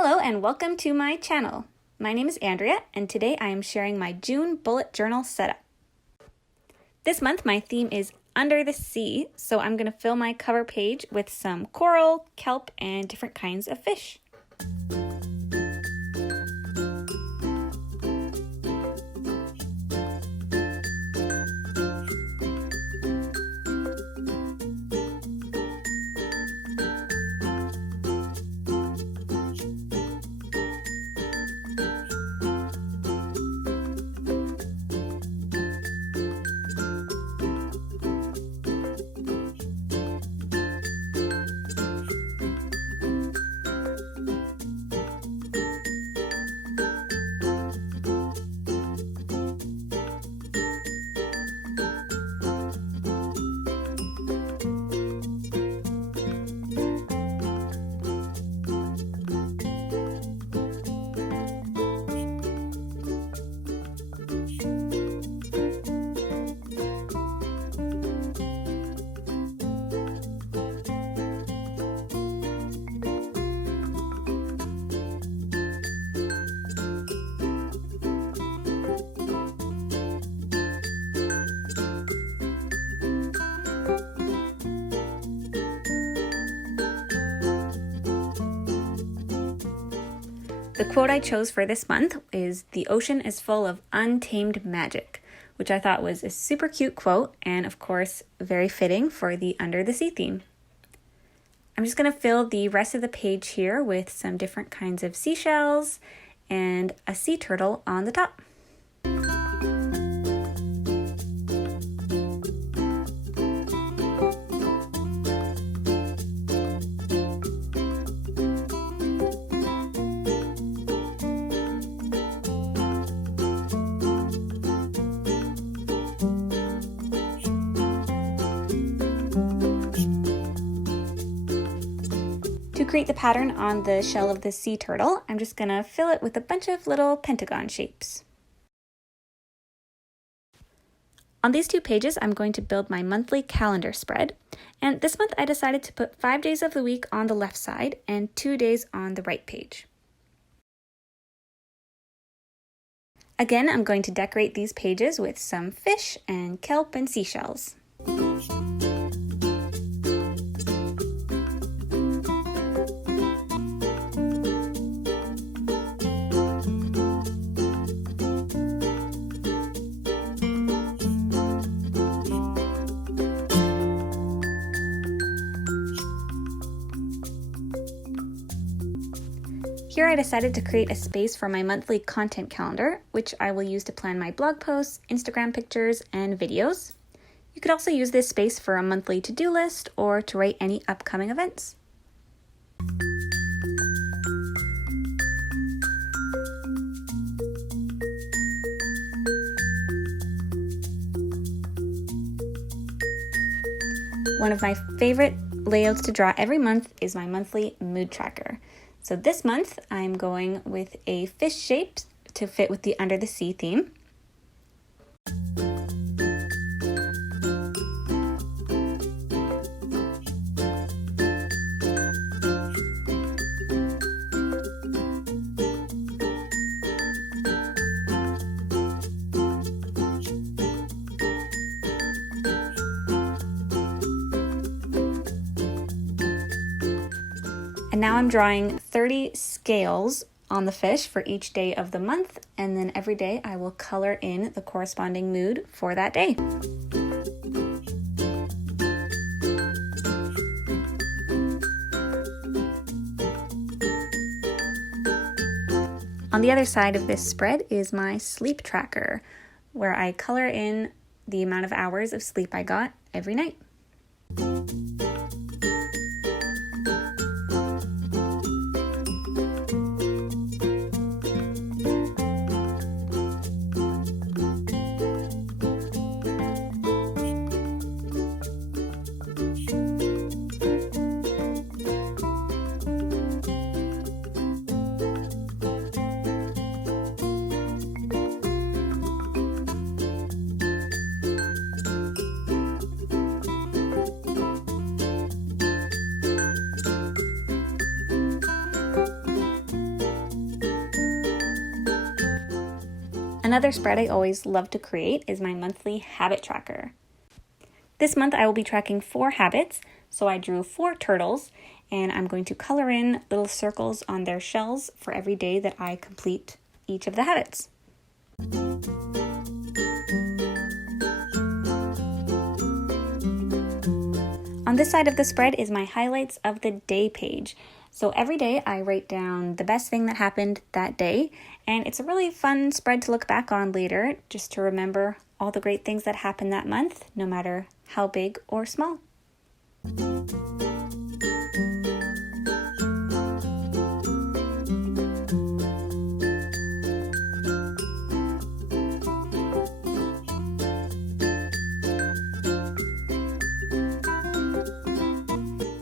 Hello and welcome to my channel. My name is Andrea and today I am sharing my June bullet journal setup. This month my theme is Under the Sea, so I'm going to fill my cover page with some coral, kelp, and different kinds of fish. The quote I chose for this month is, "The ocean is full of untamed magic," which I thought was a super cute quote and of course very fitting for the Under the Sea theme. I'm just going to fill the rest of the page here with some different kinds of seashells and a sea turtle on the top. To create the pattern on the shell of the sea turtle, I'm just going to fill it with a bunch of little pentagon shapes. On these two pages, I'm going to build my monthly calendar spread. And this month I decided to put 5 days of the week on the left side and 2 days on the right page. Again, I'm going to decorate these pages with some fish and kelp and seashells. Here I decided to create a space for my monthly content calendar, which I will use to plan my blog posts, Instagram pictures, and videos. You could also use this space for a monthly to-do list or to write any upcoming events. One of my favorite layouts to draw every month is my monthly mood tracker. So this month, I'm going with a fish shape to fit with the Under the Sea theme. And now I'm drawing 30 scales on the fish for each day of the month, and then every day I will color in the corresponding mood for that day. On the other side of this spread is my sleep tracker, where I color in the amount of hours of sleep I got every night. Another spread I always love to create is my monthly habit tracker. This month I will be tracking 4 habits, so I drew 4 turtles, and I'm going to color in little circles on their shells for every day that I complete each of the habits. On this side of the spread is my highlights of the day page. So every day I write down the best thing that happened that day, and it's a really fun spread to look back on later, just to remember all the great things that happened that month, no matter how big or small.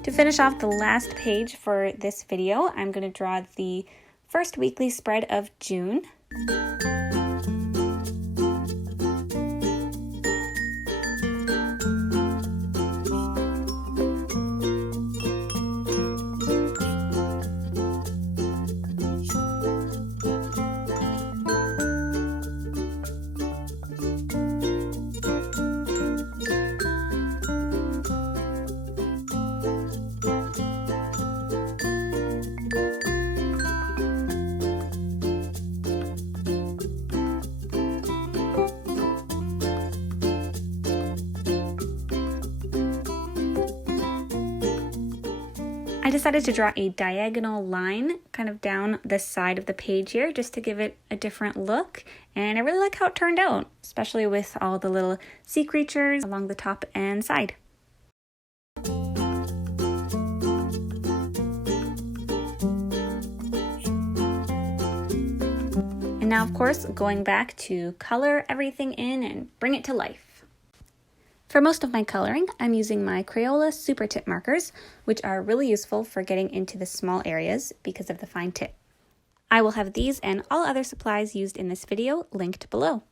To finish off the last page for this video, I'm going to draw the first weekly spread of June. I decided to draw a diagonal line kind of down the side of the page here just to give it a different look, and I really like how it turned out, especially with all the little sea creatures along the top and side. And now, of course, going back to color everything in and bring it to life. For most of my coloring, I'm using my Crayola Super Tip markers, which are really useful for getting into the small areas because of the fine tip. I will have these and all other supplies used in this video linked below.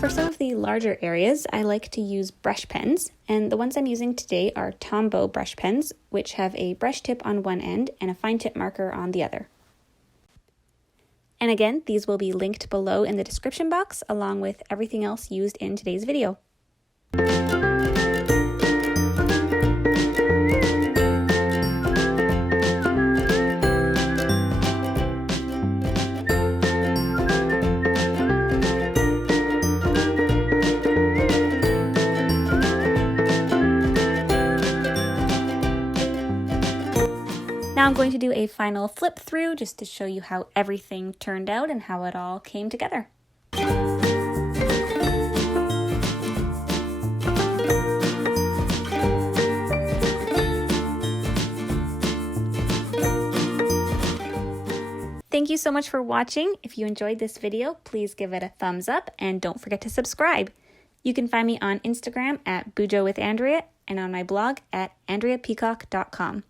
For some of the larger areas, I like to use brush pens, and the ones I'm using today are Tombow brush pens, which have a brush tip on one end and a fine tip marker on the other. And again, these will be linked below in the description box, along with everything else used in today's video. Now I'm going to do a final flip through just to show you how everything turned out and how it all came together. Thank you so much for watching. If you enjoyed this video, please give it a thumbs up and don't forget to subscribe. You can find me on Instagram at BujoWithAndrea and on my blog at AndreaPeacock.com.